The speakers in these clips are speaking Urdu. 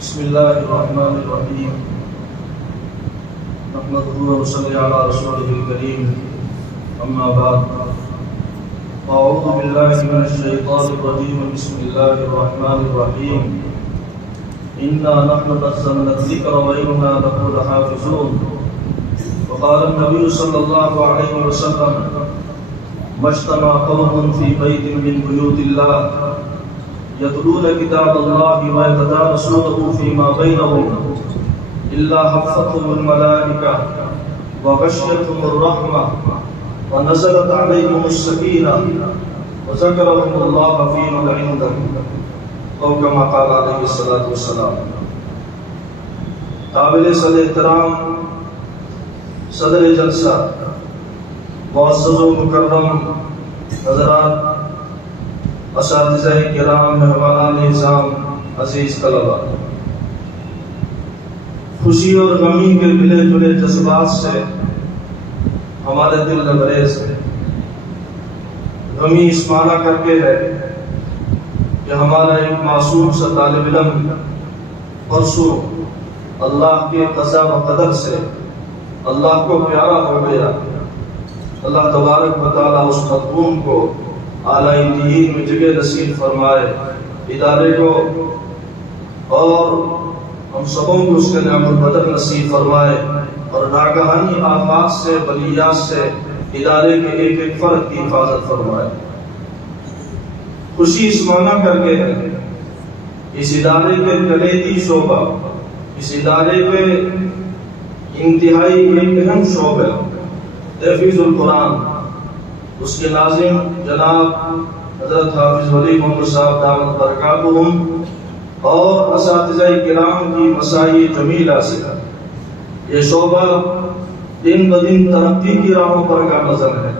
بسم الله الرحمن الرحيم نحمده ونصلي على رسوله الكريم أما بعد أعوذ بالله من الشيطان الرجيم بسم الله الرحمن الرحيم إنا نحن نزلنا الذكر وإنا له لحافظون وقال النبي صلى الله عليه وسلم ما اجتمع قوم في بيت من بيوت الله يتلون كتاب الله ويتدارسونه فيما بينهم إلا حفتهم الملائكة وغشيتهم الرحمة ونزلت عليهم السكينة وذكرهم الله في من عنده أو كما قال عليه الصلاة والسلام. قابل صد احترام صدر جلسہ، معزز و مکرم حضرات، اساتذہ کرام، مہمانان نظام، عزیز طلباء، خوشی اور غمی کے ملے جلے جذبات سے ہمارے دل لبریز ہے. غمی اس معنی کر کے ہے کہ ہمارا ایک معصوم سا طالب علم پرسوں اللہ کے قضا و قدر سے اللہ کو پیارا ہو گیا. اللہ تبارک و تعالیٰ اس مظلوم کو اعلیٰ دین میں جگہ نصیب فرمائے، ادارے کو اور ہم سبوں کو اس کے نعمت بدر نصیب فرمائے، اور ناگہانی آفات سے، بلیات سے ادارے کے ایک ایک فرد کی حفاظت فرمائے. خوشی اس معنی کر کے ہے اس ادارے کے کلیدی شعبہ، اس ادارے کے انتہائی ایک اہم شعبہ تحفیظ القرآن، اس کے ناظم جناب حضرت حافظ ولی محمد صاحب دامت برکاتہم اور اساتذہ کرام کی مساعی جمیلہ سے یہ شعبہ دن بدن ترقی کی راہوں پر گامزن ہے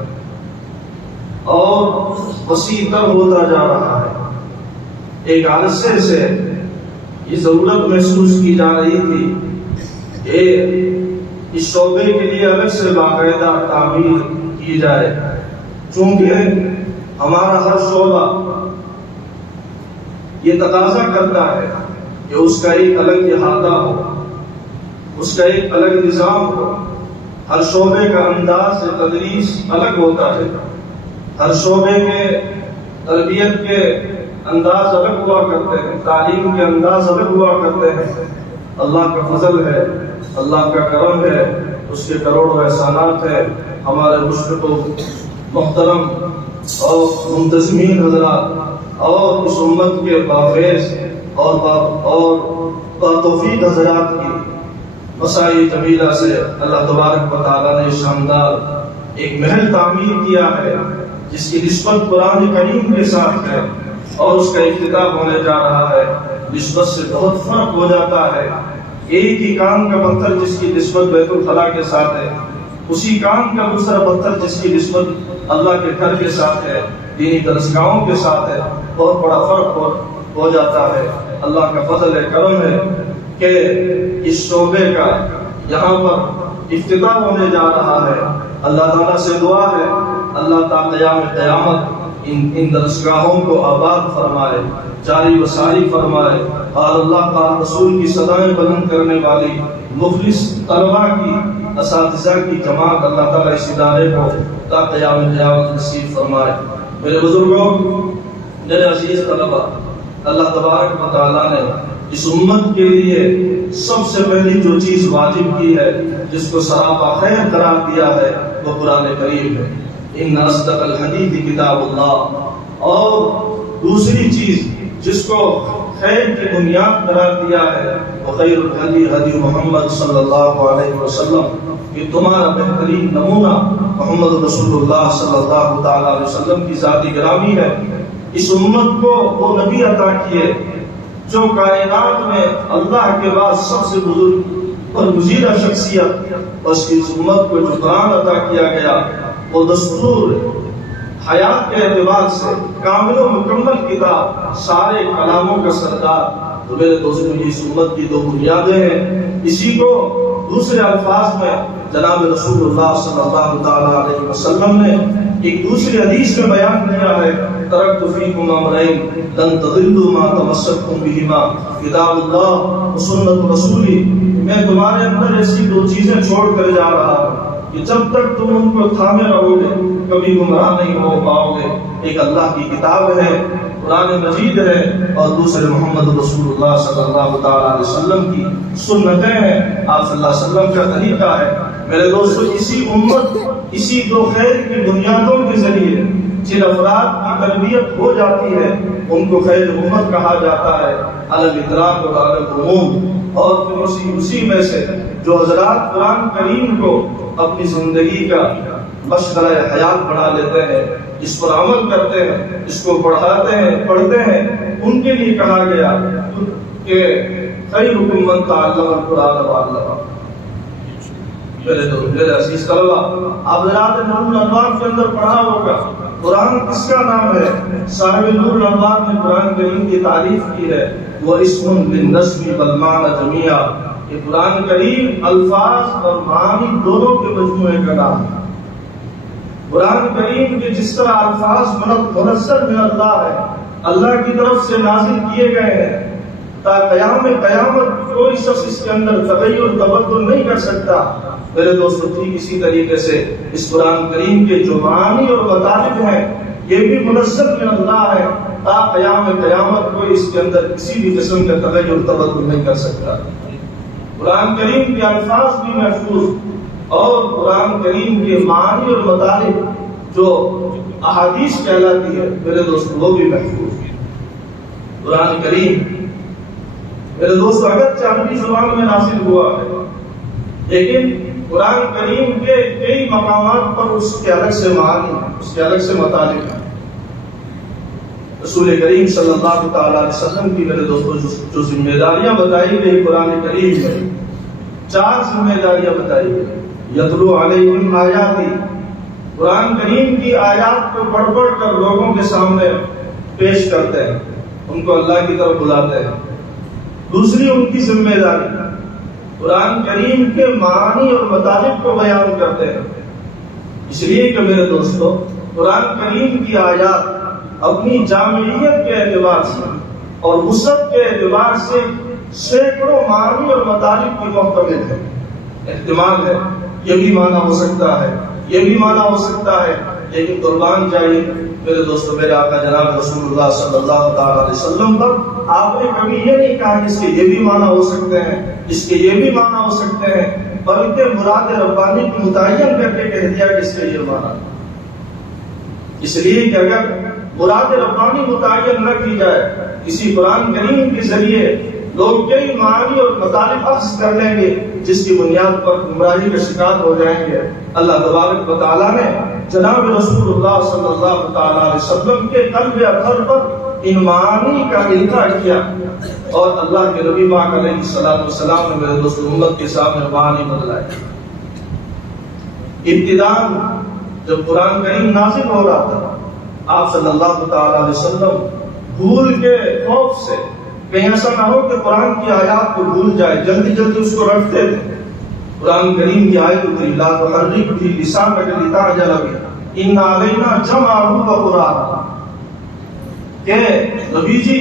اور وسیع تر ہوتا جا رہا ہے. ایک عرصے سے یہ ضرورت محسوس کی جا رہی تھی کہ اس شعبے کے لیے الگ سے باقاعدہ تعمیر کی جائے، چونکہ ہمارا ہر شعبہ یہ تقاضا کرتا ہے کہ اس کا ایک الگ احاطہ ہو، اس کا ایک الگ نظام ہو. ہر شعبے کا انداز تدریس الگ ہوتا ہے، ہر شعبے کے تربیت کے انداز الگ ہوا کرتے ہیں، تعلیم کے انداز الگ ہوا کرتے ہیں. اللہ کا فضل ہے، اللہ کا کرم ہے، اس کے کروڑوں احسانات ہے. ہمارے مشرق محترم اور منتظمین حضرات اور اس امت کے بافیض اور توفیق حضرات کی مساعی جمیلہ سے اللہ تبارک و تعالیٰ نے شاندار ایک محل تعمیر کیا ہے جس کی نسبت قرآن کریم کے ساتھ ہے، اور اس کا افتتاح ہونے جا رہا ہے. نسبت سے بہت فرق ہو جاتا ہے. ایک ہی کام کا پتھر جس کی نسبت بیت الخلاء کے ساتھ ہے، اسی کام کا دوسرا پتھر جس کی نسبت اللہ کے گھر کے ساتھ ہے، دینی درسگاہوں کے ساتھ ہے، بہت بڑا فرق ہو جاتا ہے. اللہ کا فضل ہے، کرم ہے کہ اس شعبے کا یہاں پر افتتاح ہونے جا رہا ہے. اللہ تعالیٰ سے دعا ہے اللہ تعالیٰ قیام قیامت ان درسگاہوں کو آباد فرمائے، جاری و ساری فرمائے، اور اللہ تعالیٰ رسول کی صدائیں بلند کرنے والی مخلص طلباء کی، اساتذہ کی جماعت اللہ تعالیٰ اس ادارے کو تا قیام قیامت نصیب فرمائے. میرے بزرگوں، میرے عزیز طلباء، اللہ تبارک و تعالیٰ نے اس امت کے لیے سب سے پہلی جو چیز واجب کی ہے، جس کو سراپا خیر قرار دیا ہے، وہ قرآن کریم ہے. ان اصدق الحدیث کتاب اللہ. اور دوسری چیز جس کو خیر کی بنیاد قرار دیا ہے وہ خیر الہدی ہدی محمد صلی اللہ علیہ وسلم. کہ تمہارا بہترین نمونہ محمد رسول اللہ صلی اللہ تعالی علیہ وسلم کی ذات گرامی ہے. اس امت کو وہ نبی عطا کیے جو کائنات میں اللہ کے بعد سب سے بزرگ اور گزیدہ شخصیت، اور اس امت کو جو قرآن عطا کیا گیا وہ دستور حیات کے اعتبار سے کامل و مکمل کتاب، سارے کلاموں کا سردار. تو میرے دوستوں، اس امت کی دو بنیادیں ہیں. اسی کو دوسرے الفاظ میں جناب رسول اللہ صلی اللہ علیہ وسلم نے ایک دوسری حدیث میں بیان کیا ہے ترکت فیکم امرین لن تضلوا ما تمسکتم بہما کتاب اللہ و سنت رسولی، میں تمہارے اندر ایسی دو چیزیں چھوڑ کر جا رہا ہوں کہ جب تک تم ان کو تھامے رہو گے کبھی گمراہ نہیں ہو پاؤ گے۔ ایک اللہ کی کتاب ہے، قرآن مجید ہے، اور دوسرے محمد رسول اللہ صلی اللہ تعالیٰ علیہ وسلم کی سنتیں ہیں، آپ صلی اللہ علیہ وسلم کا طریقہ ہے۔ میرے دوستو، اسی امت، اسی دو خیر کی بنیادوں کے ذریعے جن افراد کی تربیت ہو جاتی ہے ان کو خیر امت کہا جاتا ہے، علی الاطلاق اور علی العموم۔ اور پھر اسی میں سے جو حضرات قرآن کریم کو اپنی زندگی کا مشغلہ حیات بنا لیتے ہیں، اس پر عمل کرتے ہیں، اس کو پڑھاتے ہیں، پڑھتے ہیں، ان کے لیے کہا گیا کہ خیرکم من تعلم القرآن وعلمہ۔ میرے عزیز طلبہ، آپ حضرات نور الانوار کے اندر پڑھا ہوگا قرآن کس کا نام ہے؟ صاحب نور الانوار نے قرآن کریم کی تعریف کی ہے، وہ اسم للنظم والمعنی جمیعا، یہ قرآن کریم الفاظ اور معانی دونوں کے مجموعے کا نام ہے۔ قرآن کریم کے جس طرح الفاظ منزل من اللہ ہے، اللہ کی طرف سے نازل کیے گئے ہیں، تا قیامت کوئی شخص اس کے اندر تغیر تبدل نہیں کر سکتا۔ میرے دوستو، ٹھیک اسی طریقے سے اس قرآن کریم کے جو معانی اور مطالب ہیں یہ بھی منزل من اللہ ہے، تا قیامت کوئی اس کے اندر کسی بھی قسم کا تغیر تبدل نہیں کر سکتا۔ قرآن کریم کے الفاظ بھی محفوظ اور قرآن کریم کے معانی اور مطالب جو احادیث کہلاتی ہے میرے دوست وہ بھی محفوظ ہے۔ قرآن کریم میرے دوست اگرچہ عربی زبان میں نازل ہوا ہے، لیکن قرآن کریم کے کئی مقامات پر اس کے الگ سے معانی ہیں، اس کے الگ سے مطالب ہیں۔ رسول کریم صلی اللہ تعالیٰ علیہ وسلم کی میرے دوستوں جو ذمہ داریاں بتائی گئی قرآن کریم میں، 4 ذمہ داریاں بتائی گئی۔ یتلو علیہم آیاتی، قرآن کریم کی آیات کو پڑھ پڑھ کر لوگوں کے سامنے پیش کرتے ہیں، ان کو اللہ کی طرف بلاتے ہیں۔ دوسری ان کی ذمہ داری قرآن کریم کے معانی اور مطالب کو بیان کرتے ہیں، اس لیے کہ میرے دوستو قرآن کریم کی آیات اپنی جامعیت کے اعتبار سے اور وسعت کے اعتبار سے سینکڑوں معانی اور مطالب کی محتمل ہے۔ احتمال ہے یہ بھی معنی ہو سکتا ہے، یہ بھی معنی ہو سکتا ہے، لیکن قربان جائیے میرے دوستو میرے آقا جناب رسول اللہ صلی اللہ تعالیٰ علیہ وسلم پر آپ نے کبھی یہ نہیں کہا کہ اس کے یہ بھی معنی ہو سکتے ہیں، اس کے یہ بھی معنی ہو سکتے ہیں، بلکہ مراد ربانی کو متعین کر کے کہہ دیا کہ اس کے یہ معنی۔ اس لیے کہ اگر مراد ربانی متعین نہ کی جائے، کسی قرآن کریم کے ذریعے لوگ کئی معانی اور مطالب اخذ کر لیں گے جس کی بنیاد پر گمراہی کا شکار ہو جائیں گے۔ اللہ تبارک و تعالیٰ نے جناب رسول اللہ صلی اللہ تعالیٰ علیہ وسلم کے قلب اطہر پر ان معانی کا القاء کیا، اور اللہ کے نبی پاک علیہ الصلوۃ والسلام نے میرے دوست امت کے سامنے معانی بدلائے۔ ابتداء جب قرآن کریم نازل ہو رہا تھا، آپ صلی اللہ تعالیٰ علیہ وسلم بھول کے خوف سے کہیں ایسا نہ ہو کہ قرآن کی آیات کو بھول جائے، جلدی جلدی اس کو رٹتے تھے۔ قرآن کریم کی آیت اتری، لا تحرک بھی لسانک لتعجل بہ ان علینا جمعہ وقرآنہ، کہ نبی جی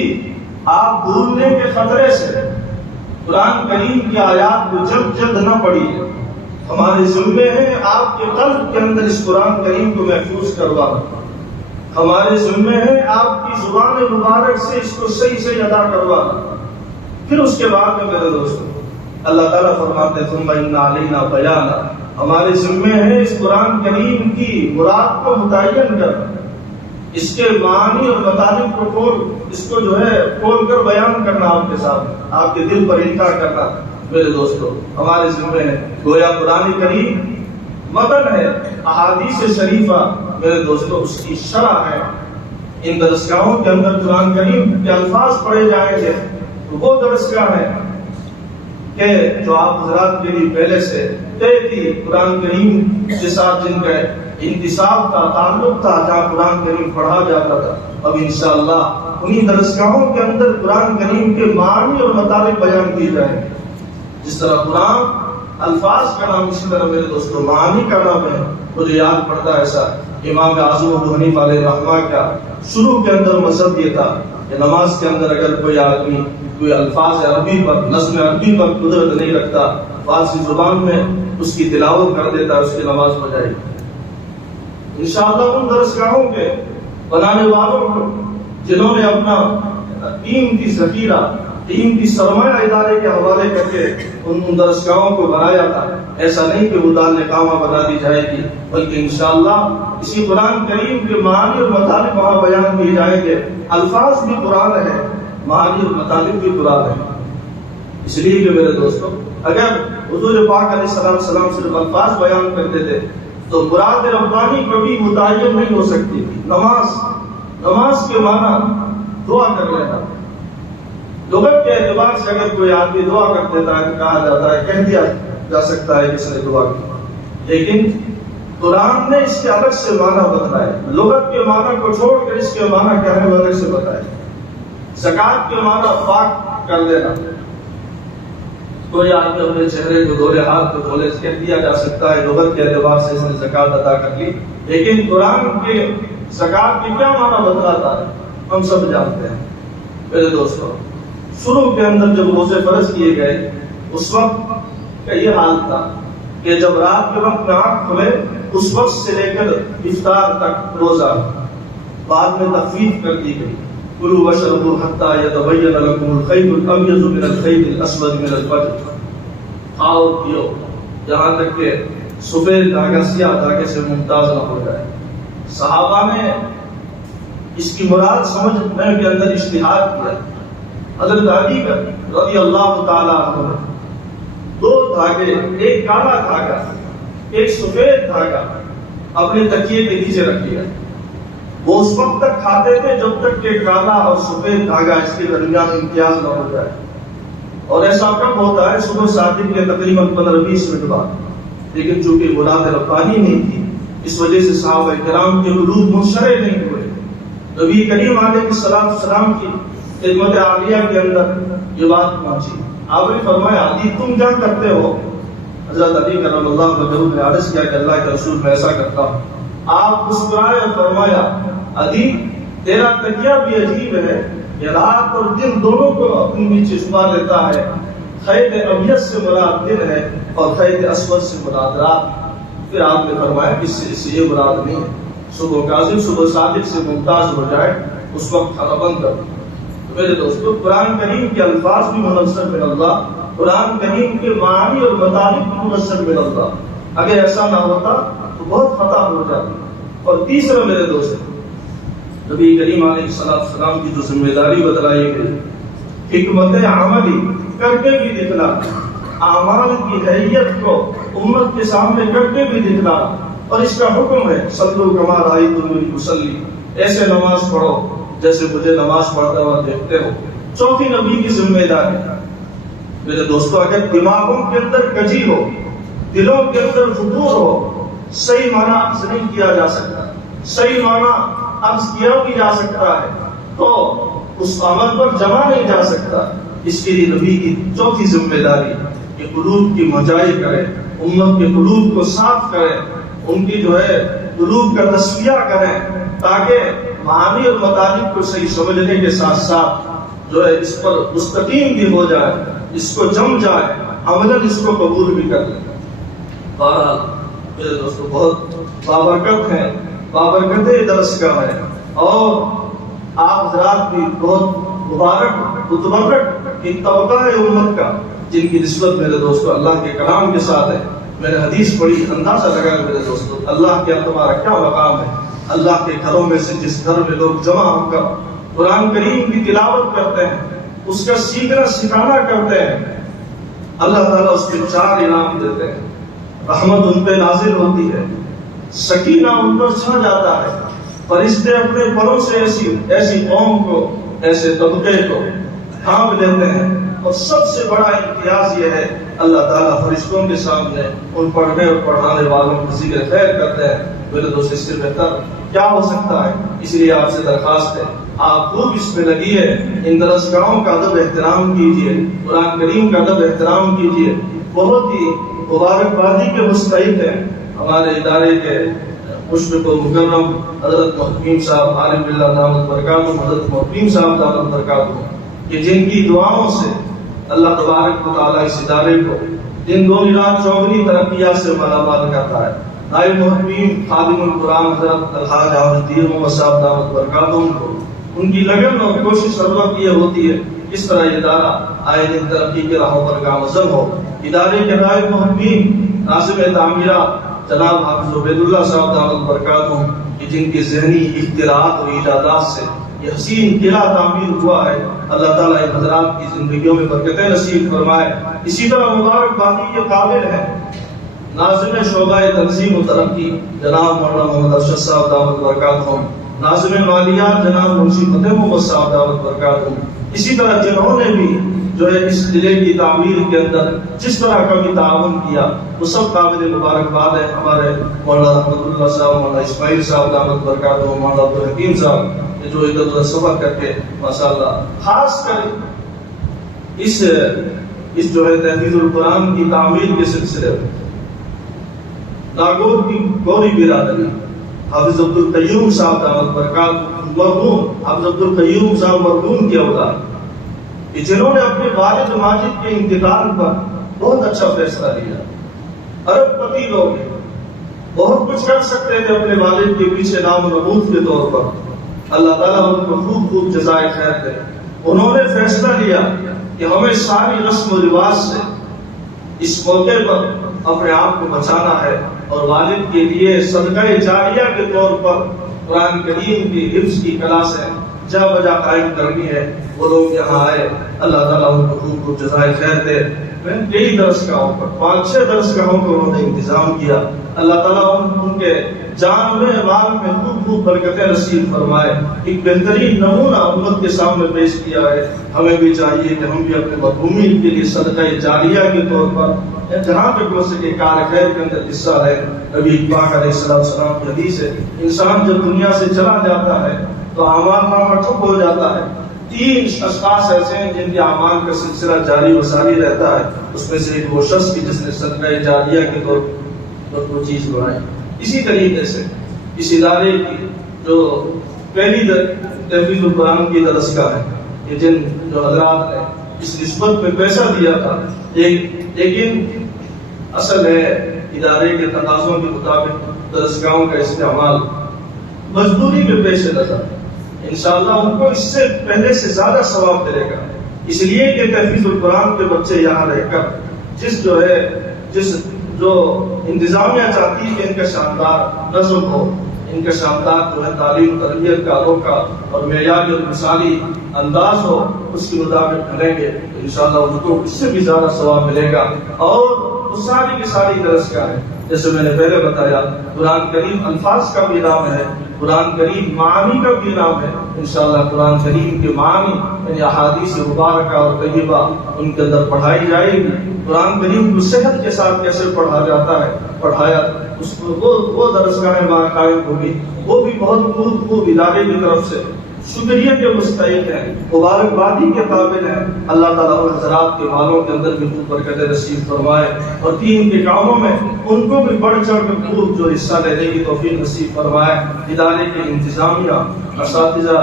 آپ بھولنے کے خطرے سے قرآن کریم کی آیات کو جلد نہ پڑھیے، ہمارے ذمے ہے آپ کے قلب کے اندر اس قرآن کریم کو محفوظ کروانا، ہمارے ذمے ہے آپ کی زبان مبارک سے اس کو صحیح ادا کروانا۔ پھر اس کے بعد میں میرے دوستوں اللہ تعالیٰ فرماتے ثم ان علینا بیانا، ہمارے ذمے ہے اس قرآن کریم کی مراد کو متعین کرنا، اس کے معانی اور مطالب کو اس کو جو ہے کھول کر بیان کرنا، آپ کے سامنے آپ کے دل پر القاء کرنا میرے دوستوں ہمارے ذمے ہے۔ گویا قرآن کریم متن ہے، احادیث شریفہ میرے دوستوں اس کی شرح ہے۔ ان درسگاہوں کے اندر قرآن کریم کے الفاظ پڑھے جائیں گے تو وہ درسگاہ ہے کہ جو آپ حضرات کے لیے پہلے سے طے تھی، قرآن کریم کے ساتھ جن کا انتصاب تھا، تعلق تھا، جہاں قرآن کریم پڑھا جاتا تھا، اب انشاءاللہ انہی درسگاہوں کے اندر قرآن کریم کے معنی اور مطالب بیان کیے جائیں گے۔ جس طرح قرآن الفاظ کا نام، اسی طرح میرے دوستوں معنی کا نام ہے۔ مجھے یاد پڑتا ہے ایسا امام اعظم ابو حنیفہ علیہ رحمہ کا شروع کے اندر مذہب یہ تھا کہ نماز کے اندر اگر کوئی آدمی کوئی الفاظ عربی پر نظم عربی پر قدرت نہیں رکھتا، فارسی زبان میں اس کی تلاوت کر دیتا ہے، اس کی نماز ہو جائے گی۔ انشاءاللہ ان درسگاہوں کے بنانے والوں کو جنہوں نے اپنا قیمتی ذخیرہ قیمتی سرمایہ ادارے کے حوالے کر کے ان درسگاہوں کو بنایا تھا، ایسا نہیں کہ وہ دار اقامہ بنا دی جائے گی، بلکہ انشاءاللہ اسی قرآن کریم کے معانی اور مطالب وہاں بیان کیے جائیں گے۔ الفاظ بھی قرآن ہے، معانی اور مطالب بھی قرآن ہے۔ اس لیے کہ میرے دوستو، اگر حضور پاک علیہ السلام صرف الفاظ بیان کرتے تھے تو مراد ربانی کبھی متعین نہیں ہو سکتی تھی۔ نماز کے معنی دعا کر لینا، لغت کے اعتبار سے اگر کوئی آدمی دعا کر دیتا ہے تو کہا جاتا ہے، کہہ دیا جا سکتا ہے کس نے دعا کی، لیکن قرآن نے اس کے الگ سے معنی بتلائے، لغت کے معنی کو چھوڑ کر اس کے معنی کیا ہے الگ سے بتائے۔ زکات کے معنی پاک کر دینا، کوئی آدمی اپنے چہرے کو دھولے، ہاتھ کو دھولے، کہہ دیا جا سکتا ہے لغت کے اعتبار سے اس نے زکات ادا کر لی، لیکن قرآن کے زکات کے کیا معنی بتلاتا ہے ہم سب جانتے ہیں۔ میرے دوستو، شروع کے اندر جب روزے فرض کیے گئے اس وقت کا یہ حال تھا کہ جب رات کے وقت میں آنکھ کھلے اس وقت سے لے کر افطار تک روزہ، بعد میں تخفیف کر دی گئی، کلوا واشربوا حتی یتبین لکم الخیط الابیض من الخیط الاسود من الفجر، کھاؤ پیو جہاں تک کہ سفید دھاگا سیاہ دھاگے سے ممتاز نہ ہو جائے۔ صحابہ نے اس کی مراد سمجھنے کے اندر اجتہاد کیا۔ حضرت علی رضی اللہ تعالیٰ عنہ دو دھاگے، ایک کالا دھاگا ایک سفید دھاگا اپنے تکیے کے نیچے رکھ لیا۔ وہ اس وقت تک کھاتے تھے جب تک کہ کالا اور سفید دھاگا اس کے درمیان امتیاز نہ ہو جائے، اور ایسا کب ہوتا ہے؟ صبح صادق کے تقریباً 15-20 منٹ بعد۔ لیکن چونکہ مراد ربانی نہیں تھی، اس وجہ سے صحابہ کرام کے قلوب منشرح نہیں ہوئے۔ نبی کریم علیہ السلام کی خدمت عالیہ کے اندر یہ بات پہنچی، آپ نے فرمایا علی تم کیا کرتے ہو؟ حضرت علی کرم اللہ وجہہ نے عرض کیا کہ اللہ کے رسول میں ایسا کرتا ہوں۔ آپ مسکرائے اور فرمایا علی تیرا تکیہ بھی عجیب ہے، یہ رات اور دن دونوں کو اپنے نیچے چھپا لیتا ہے، خیط ابیض سے مراد دن ہے اور خیط اسود سے مراد رات۔ پھر آپ نے فرمایا اس سے یہ مراد نہیں ہے، صبح کاظم صبح صادق سے ممتاز ہو جائے اس وقت کھانا بند کر۔ تو میرے دوستو، قرآن کریم کے الفاظ بھی منزل من اللہ، قرآن کریم کے معانی اور مطالب بھی منزل من اللہ۔ اگر ایسا نہ ہوتا تو بہت خطا ہو جاتی۔ اور تیسرا میرے دوستو، نبی کریم علیہ السلام کی جو ذمہ داری بتلائی گئی، حکمت عملی کر کے بھی دکھلانا، اعمال کی حیثیت کو امت کے سامنے کر کے بھی دکھلانا، اور اس کا حکم ہے صلو کما رأیتمونی اصلی، ایسے نماز پڑھو جیسے مجھے نماز پڑھتے ہوا دیکھتے ہو۔ چوتھی نبی کی ذمہ داری میرے دوستو، اگر دماغوں کے اندر کجی ہو، دلوں کے اندر فطور ہو، صحیح معنی عرض نہیں کیا جا سکتا، صحیح معنی عرض کیا بھی جا سکتا ہے تو اس عمل پر جمع نہیں جا سکتا۔ اس کے لیے نبی کی چوتھی ذمہ داری کہ قلوب کی مجائی کرے، امت کے قلوب کو صاف کرے، ان کی جو ہے قلوب کا تصفیہ کریں، تاکہ معانی اور مطالب کو صحیح سمجھنے کے ساتھ ساتھ جو ہے اس پر مستقیم بھی ہو جائے، اس کو جم جائے، عملاً اس کو قبول بھی کر لیں۔ بہرحال میرے دوستو، بہت بابرکت ہیں، بابرکت درسگاہ ہے، اور آپ حضرات بھی بہت مبارک متبرک ایک طبقہ ہے امت کا، جن کی نسبت میرے دوستو اللہ کے کلام کے ساتھ ہے۔ میں نے حدیث پڑھی، اندازہ لگا میرے دوستو اللہ کے تمہارا کیا مقام ہے۔ اللہ کے گھروں میں سے جس گھر میں لوگ جمع ہو کر قرآن کریم کی تلاوت کرتے ہیں، اس کا سیکھنا سکھانا کرتے ہیں، اللہ تعالیٰ اس کے 4 انعام دیتے ہیں۔ رحمت ان پہ نازل ہوتی ہے، سکینہ ان پر چھا جاتا ہے، فرشتے اپنے پروں سے ایسی قوم کو، ایسے طبقے کو تھام لیتے ہیں، اور سب سے بڑا امتیاز یہ ہے اللہ تعالیٰ فرشتوں کے سامنے ان پڑھنے اور پڑھانے والوں کو ذکر خیر کرتے ہیں۔ میرے دوست، اس سے بہتر کیا ہو سکتا ہے؟ اس لیے آپ سے درخواست ہے آپ خوب اس میں لگیے، ان درسگاہوں کا ادب احترام کیجیے، قرآن کریم کا ادب احترام کیجیے۔ بہت ہی مبارکبادی کے مستحق ہیں ہمارے ادارے کے مشرق و مکرم حضرت محکیم صاحب عالم اللہ دامت برکاتہ، حضرت محکیم صاحب دامت برکاتہ، کہ جن کی دعاؤں سے اللہ تبارک و تعالیٰ اس ادارے کو دن دو رات چوگنی ترقیات سے مالا مال کرتا ہے۔ نائب محکیم خادم القرآن حضرت الحاج حافظ الدین محمد صاحب دامت برکاتہ کو ان کی لگن اور کوشش ہر وقت یہ ہوتی ہے کس طرح یہ ادارہ آئے دن ترقی کے راہوں پر گامزن ہو۔ ادارے کے نائب محکیم ناظم تعمیرات جناب حافظ عبید اللہ صاحب دامت برکاتہ کہ جن کے ذہنی اختراعات اور ایجادات سے یہ حسین قلعہ تعمیر ہوا ہے، اللہ تعالیٰ ان حضرات کی زندگیوں میں برکتیں نصیب فرمائے۔ اسی طرح مبارک بادی کے قابل ہیں ناظم شعبہ تنظیم و ترقی جناب مولانا محمد ارشد صاحب دامت برکاتہ، ناظم مالیات جناب منشی فتح محمد صاحب دامت برکاتہ، اسی طرح جنہوں نے بھی جو ہے اس قلعے کی تعمیر کے اندر جس طرح کا بھی تعاون کیا وہ سب قابل مبارکباد ہے۔ ہمارے مولانا رحمت اللہ صاحب، مولانا اسماعیل صاحب دامت برکاتہ، مولانا عبدالحکیم صاحب جو ادھر ادھر سفر کر کے ماشاءاللہ خاص کر اس جو ہے تحفیظ القرآن کی تعمیر کے سلسلے میں ناگور کی گوری برادری حافظ عبد القیوم صاحب دامت برکاتہ مرحوم حافظ عبد القیوم صاحب مرحوم کی اولاد کہ جنہوں نے اپنے والد ماجد کے انتقال پر بہت اچھا فیصلہ لیا، ارب پتی لوگ بہت کچھ کر سکتے تھے اپنے والد کے پیچھے نام و نمود کے طور پر، اللہ تعالیٰ ان کو خوب خوب جزائے خیر دے۔ انہوں نے فیصلہ لیا کہ ہمیں ساری رسم و رواج سے اس موقع پر اپنے آپ کو بچانا ہے اور والد کے لیے صدقہ جاریہ کے طور پر قرآن کریم کی حفظ کی کلاسیں جا بجا قائم کرنی ہے۔ وہ لوگ یہاں آئے، اللہ تعالیٰ ان کو خوب خوب جزائے خیر دے۔ کئی درسگاہوں پر 5-6 درسگاہوں پر انہوں نے انتظام کیا، اللہ تعالیٰ ان کے جان میں مال میں خوب خوب برکتیں نصیب فرمائے۔ ایک بہترین نمونہ امت کے سامنے پیش کیا ہے۔ ہمیں بھی چاہیے کہ ہم بھی اپنے مرحومین کے لیے صدقہ جاریہ کے طور پر جہاں تک ہو سکے کار خیر کے اندر حصہ ہے۔ نبی پاک علیہ السلام کی حدیث ہے انسان جب دنیا سے چلا جاتا ہے تو اعمال نامہ ٹھپ ہو جاتا ہے۔ 3 اشخاص ایسے ہیں جن کے اعمال کا سلسلہ جاری و ساری رہتا ہے، اس میں سے ایک وہ شخص کی جس نے صدقہ جاریہ کے طور پر وہ چیز بنائی۔ اسی طریقے سے اس ادارے کی جو پہلی تحفیظ القرآن کی درسگاہ ہے، یہ جن جو حضرات نے اس نسبت میں پیسہ دیا تھا، لیکن اصل ہے ادارے کے تقاضوں کے مطابق درسگاہوں کا استعمال مزدوری کے پیش نظر انشاءاللہ ان کو اس سے پہلے سے زیادہ ثواب ملے گا، اس لیے کہ تحفیظ القرآن کے بچے یہاں رہ کر جس جو انتظامیہ چاہتی ہے کہ ان کا شاندار نظم ہو، ان کا شاندار جو ہے تعلیم تربیت کا انوکھا اور معیاری اور مثالی انداز ہو، اس کے مطابق کریں گے تو انشاءاللہ ان کو اس سے بھی زیادہ ثواب ملے گا۔ اور وہ ساری کی ساری درسگاہ ہے، جیسے میں نے پہلے بتایا قرآن کریم الفاظ کا بھی نام ہے، قرآن کریم معانی کا بھی نام ہے۔ انشاءاللہ قرآن کریم کے معانی یعنی احادیث مبارکہ اور طیبہ ان کے اندر پڑھائی جائے گی۔ قرآن کریم کو صحت کے ساتھ کیسے پڑھا جاتا ہے پڑھایا اس کو وہ درسگاہیں وہاں قائم ہوگی، وہ بھی بہت خوب ادارے کی طرف سے شکریہ کے مستحق ہیں، مبارکبادی کے قابل ہیں۔ اللہ تعالیٰ ان حضرات کے مالوں کے اندر بھی خوب برکت نصیب فرمائے اور دین کے کاموں میں ان کو بھی بڑھ چڑھ کر خوب جو حصہ لینے کی توفیق نصیب فرمائے۔ ادارے کے انتظامیہ، اساتذہ،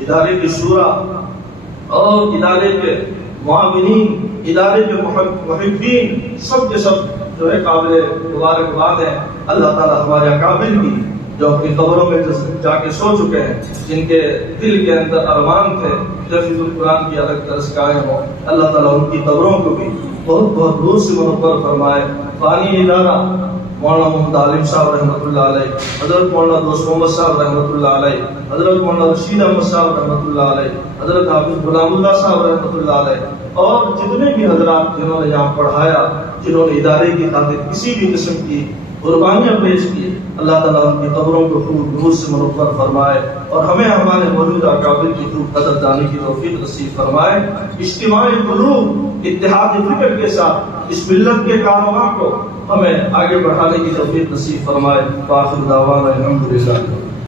ادارے کی شورا اور ادارے کے معاونین، ادارے کے محبین، سب کے سب جو ہے قابل مبارکباد ہیں۔ اللہ تعالیٰ ہمارے اکابر بھی جو اپنی قبروں میں جا کے سو چکے ہیں، جن کے دل کے اندر ارمان تھے تحفیظ القرآن کی الگ درسگاہیں ہوں، اللہ تعالیٰ ان کی قبروں کو بھی بہت بہت دور سے منور فرمائے۔ فانی ادارہ مولانا محمد عالم صاحب رحمۃ اللہ علیہ، حضرت مولانا دوست محمد صاحب رحمۃ اللہ علیہ، حضرت مولانا رشید احمد صاحب رحمۃ اللہ علیہ، حضرت حافظ غلام اللہ صاحب رحمۃ اللہ علیہ، اور جتنے بھی حضرات جنہوں نے یہاں پڑھایا، جنہوں نے ادارے کی خاطر کسی بھی قسم کی قربانیاں پیش کی، اللہ تعالیٰ ان کی قبروں کو خوب نور سے منور فرمائے اور ہمیں ہمارے موجودہ اکابر کی خوب قدر دانی کی توفیق نصیب فرمائے۔ اجتماعی قلوب اتحاد فکر کے ساتھ اس ملت کے کارواں کو ہمیں آگے بڑھانے کی توفیق نصیب فرمائے۔ وآخر دعوانا الحمدللہ۔